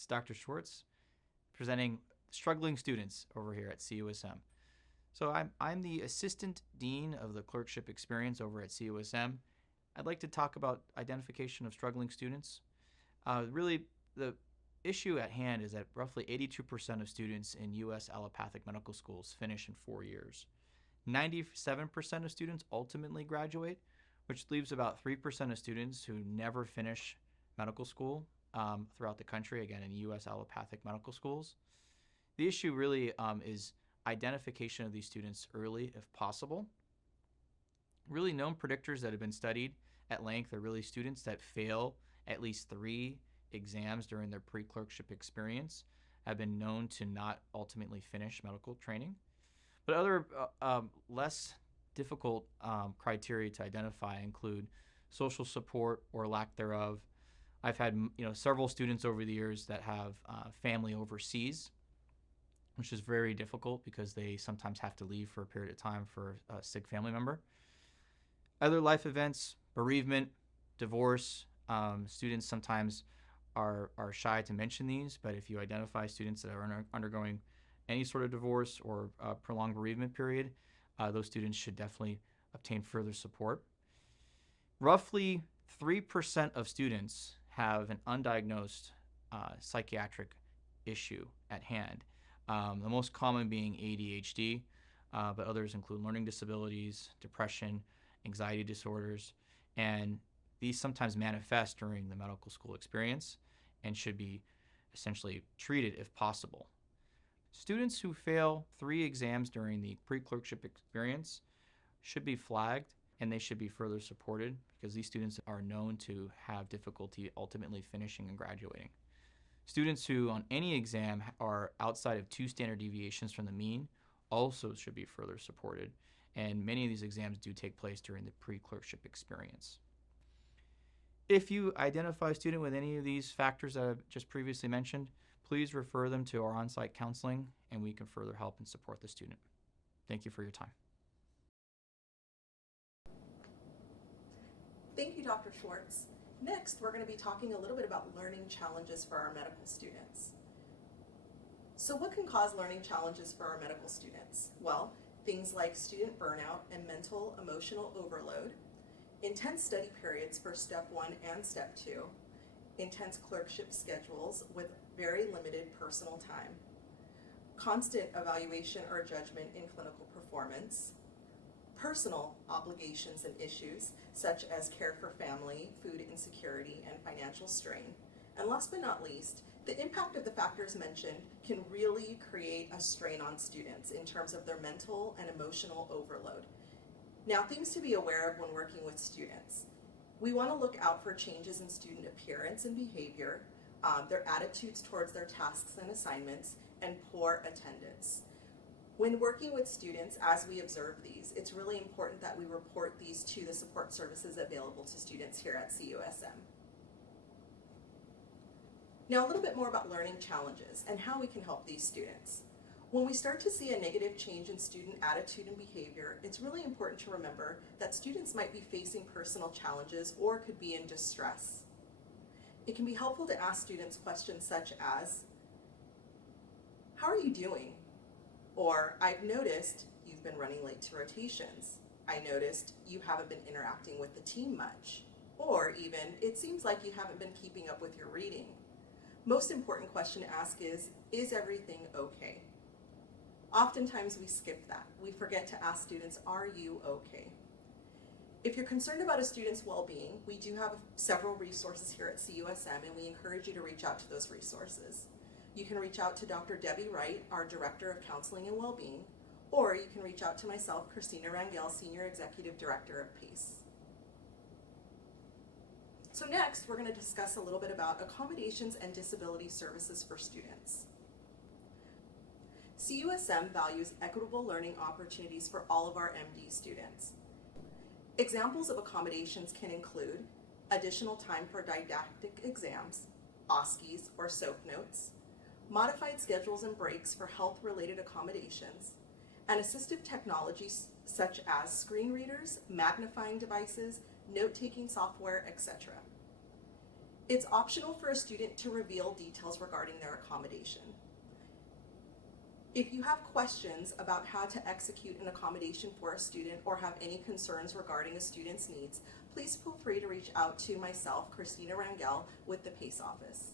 It's Dr. Schwartz presenting struggling students over here at CUSM. So I'm the Assistant Dean of the Clerkship Experience over at CUSM. I'd like to talk about identification of struggling students. Really, the issue at hand is that roughly 82% of students in U.S. allopathic medical schools finish in 4 years. 97% of students ultimately graduate, which leaves about 3% of students who never finish medical school throughout the country, again, in U.S. allopathic medical schools. The issue really is identification of these students early if possible. Really known predictors that have been studied at length are really students that fail at least 3 exams during their pre-clerkship experience have been known to not ultimately finish medical training. But other less difficult criteria to identify include social support or lack thereof. I've had several students over the years that have family overseas, which is very difficult because they sometimes have to leave for a period of time for a sick family member. Other life events, bereavement, divorce. Students sometimes are shy to mention these, but if you identify students that are undergoing any sort of divorce or prolonged bereavement period, those students should definitely obtain further support. Roughly 3% of students have an undiagnosed psychiatric issue at hand. The most common being ADHD, but others include learning disabilities, depression, anxiety disorders, and these sometimes manifest during the medical school experience and should be essentially treated if possible. Students who fail 3 exams during the pre-clerkship experience should be flagged and they should be further supported because these students are known to have difficulty ultimately finishing and graduating. Students who on any exam are outside of 2 standard deviations from the mean also should be further supported, and many of these exams do take place during the pre-clerkship experience. If you identify a student with any of these factors that I've just previously mentioned, please refer them to our on-site counseling and we can further help and support the student. Thank you for your time. Thank you, Dr. Schwartz. Next, we're going to be talking a little bit about learning challenges for our medical students. So what can cause learning challenges for our medical students? Well, things like student burnout and mental emotional overload, intense study periods for step 1 and step 2, intense clerkship schedules with very limited personal time, constant evaluation or judgment in clinical performance, personal obligations and issues such as care for family, food insecurity, and financial strain. And last but not least, the impact of the factors mentioned can really create a strain on students in terms of their mental and emotional overload. Now, things to be aware of when working with students. We want to look out for changes in student appearance and behavior, their attitudes towards their tasks and assignments, and poor attendance. When working with students, as we observe these, it's really important that we report these to the support services available to students here at CUSM. Now, a little bit more about learning challenges and how we can help these students. When we start to see a negative change in student attitude and behavior, it's really important to remember that students might be facing personal challenges or could be in distress. It can be helpful to ask students questions such as, "How are you doing?" Or, "I've noticed you've been running late to rotations. I noticed you haven't been interacting with the team much." Or even, "It seems like you haven't been keeping up with your reading." Most important question to ask is everything okay? Oftentimes we skip that. We forget to ask students, "Are you okay?" If you're concerned about a student's well-being, we do have several resources here at CUSM, and we encourage you to reach out to those resources. You can reach out to Dr. Debbie Wright, our Director of Counseling and Wellbeing, or you can reach out to myself, Christina Rangel, Senior Executive Director of PACE. So next, we're going to discuss a little bit about accommodations and disability services for students. CUSM values equitable learning opportunities for all of our MD students. Examples of accommodations can include additional time for didactic exams, OSCEs or SOAP notes, modified schedules and breaks for health-related accommodations, and assistive technologies such as screen readers, magnifying devices, note-taking software, etc. It's optional for a student to reveal details regarding their accommodation. If you have questions about how to execute an accommodation for a student or have any concerns regarding a student's needs, please feel free to reach out to myself, Christina Rangel, with the PACE office.